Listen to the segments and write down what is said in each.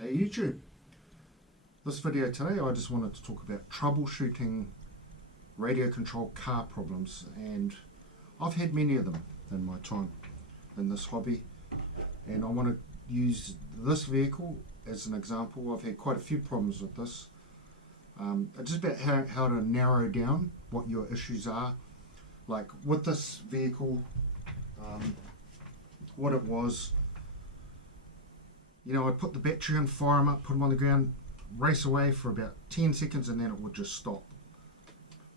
Hey YouTube, this video today I just wanted to talk about troubleshooting radio controlled car problems, and I've had many of them in my time in this hobby, and I want to use this vehicle as an example. I've had quite a few problems with this. It's just about how to narrow down what your issues are. Like with this vehicle, what it was, I'd put the battery in, fire them up, put them on the ground, race away for about 10 seconds, and then it would just stop.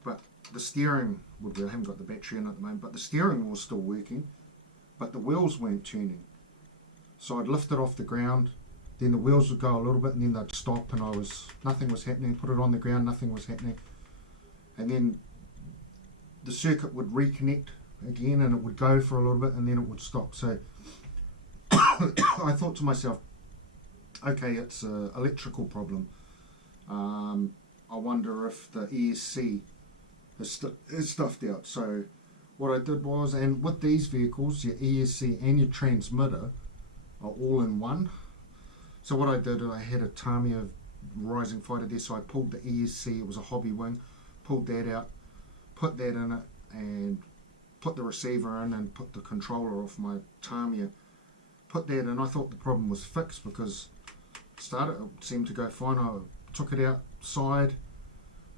But the steering would I haven't got the battery in at the moment, but the steering was still working, but the wheels weren't turning. So I'd lift it off the ground, then the wheels would go a little bit, and then they'd stop, and nothing was happening. Put it on the ground, nothing was happening. And then the circuit would reconnect again, and it would go for a little bit, and then it would stop. So I thought to myself, okay, it's an electrical problem. I wonder if the ESC is stuffed out. So what I did was, and with these vehicles, your ESC and your transmitter are all in one. So what I did, I had a Tamiya Rising Fighter there, so I pulled the ESC, it was a hobby wing, pulled that out, put that in it, and put the receiver in, and put the controller off my Tamiya, put that in. I thought the problem was fixed because it seemed to go fine. I took it outside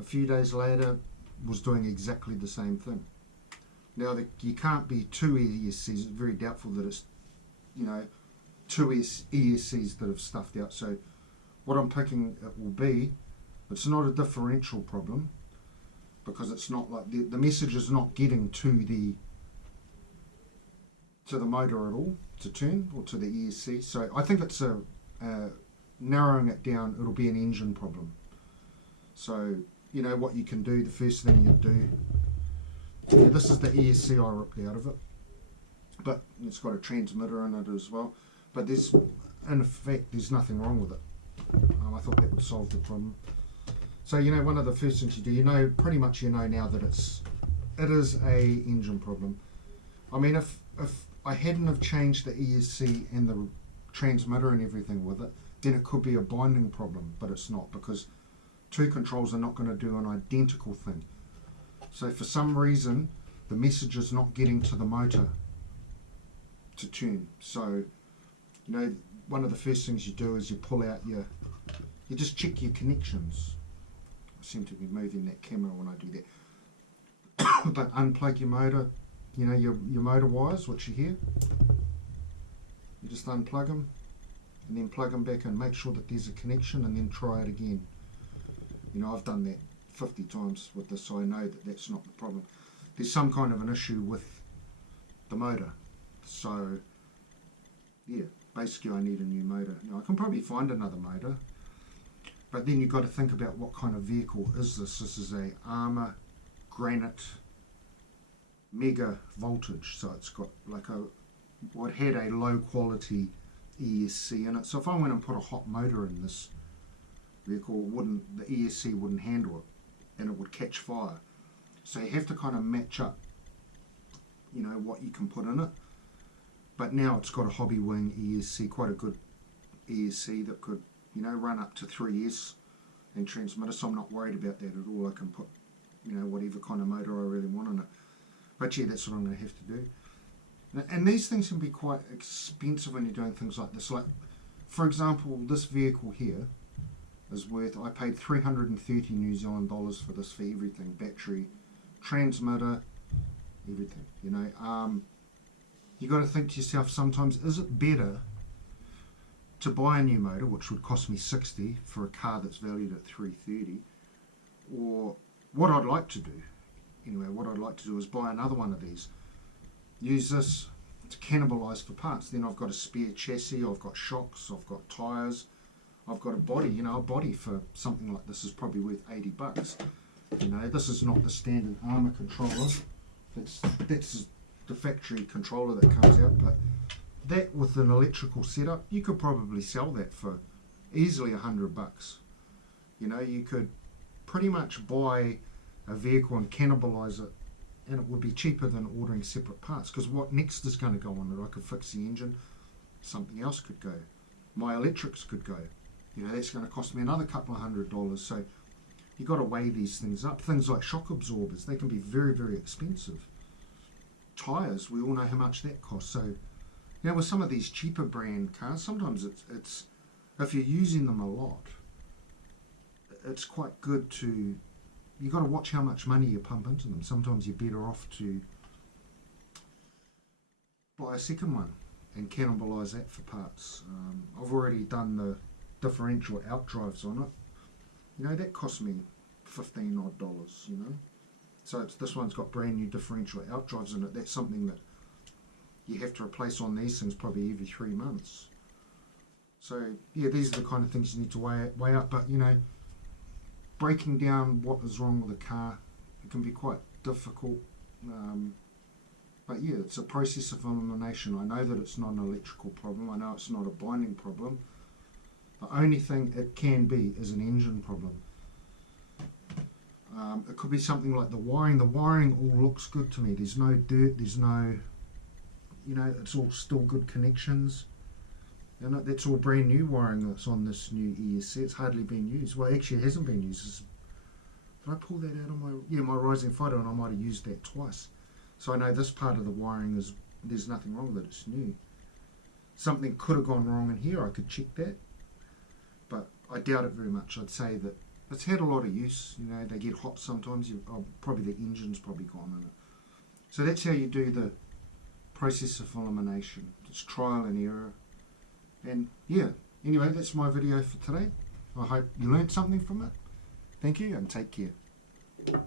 a few days later, was doing exactly the same thing. Now you can't be two ESCs, it's very doubtful that it's two ESCs that have stuffed out. So what I'm picking it will be, it's not a differential problem, because it's not like the message is not getting to the motor at all to turn, or to the ESC. So I think it's narrowing it down, it'll be an engine problem. So what you can do, the first thing you do, this is the ESC I ripped out of it, but it's got a transmitter in it as well, but in effect there's nothing wrong with it. I thought that would solve the problem. So one of the first things you do, pretty much now that it is a engine problem. I mean, if I hadn't have changed the ESC and the transmitter and everything with it, then it could be a binding problem, but it's not, because two controls are not going to do an identical thing. So for some reason the message is not getting to the motor to turn. So one of the first things you do is you pull out you just check your connections. I seem to be moving that camera when I do that. But unplug your motor, your motor wires, which are here. You just unplug them and then plug them back in. Make sure that there's a connection, and then try it again. I've done that 50 times with this, so I know that that's not the problem. There's some kind of an issue with the motor. So yeah, basically I need a new motor. Now I can probably find another motor, but then you've got to think about what kind of vehicle is this. This is a Armour Granite Mega Voltage, so it's got like what had a low quality ESC in it. So if I went and put a hot motor in this vehicle, the ESC wouldn't handle it, and it would catch fire. So you have to kind of match up what you can put in it. But now it's got a hobby wing ESC, quite a good ESC that could run up to 3 years and transmitter, so I'm not worried about that at all. I can put whatever kind of motor I really want in it. But yeah, that's what I'm going to have to do. And these things can be quite expensive when you're doing things like this. Like, for example, this vehicle here is worth, I paid 330 New Zealand dollars for this, for everything: battery, transmitter, everything. You got to think to yourself sometimes, is it better to buy a new motor, which would cost me 60 for a car that's valued at 330, or what I'd like to do, what I'd like to do is buy another one of these, use this to cannibalise for parts. Then I've got a spare chassis, I've got shocks, I've got tyres, I've got a body. A body for something like this is probably worth 80 bucks. This is not the standard Armour controller. That's the factory controller that comes out, but that with an electrical setup, you could probably sell that for easily 100 bucks. You could pretty much buy a vehicle and cannibalise it, and it would be cheaper than ordering separate parts, because what next is going to go on it? I could fix the engine, something else could go, my electrics could go, You know, that's going to cost me another couple of $100. So you've got to weigh these things up. Things like shock absorbers, they can be very, very expensive. Tyres, we all know how much that costs. So, you know, with some of these cheaper brand cars, sometimes it's if you're using them a lot, it's quite good to, you've got to watch how much money you pump into them. Sometimes you're better off to buy a second one and cannibalise that for parts. I've already done the differential outdrives on it. You know, that cost me $15 odd, you know. So this one's got brand new differential outdrives in it. That's something that you have to replace on these things probably every 3 months. So yeah, these are the kind of things you need to weigh up. But you know, breaking down what is wrong with a car, it can be quite difficult. But yeah, it's a process of elimination. I know that it's not an electrical problem. I know it's not a binding problem. The only thing it can be is an engine problem. It could be something like the wiring. The wiring all looks good to me. There's no dirt. There's no, you know, it's all still good connections. You know, that's all brand new wiring that's on this new ESC. It's hardly been used. Well, actually, it hasn't been used. Did I pull that out on my Rising Fighter, and I might have used that twice. So I know this part of the wiring is, there's nothing wrong with it. It's new. Something could have gone wrong in here. I could check that, but I doubt it very much. I'd say that it's had a lot of use. You know, they get hot sometimes. Probably the engine's probably gone in it. So that's how you do the process of elimination. It's trial and error. And yeah, anyway, that's my video for today. I hope you learned something from it. Thank you and take care.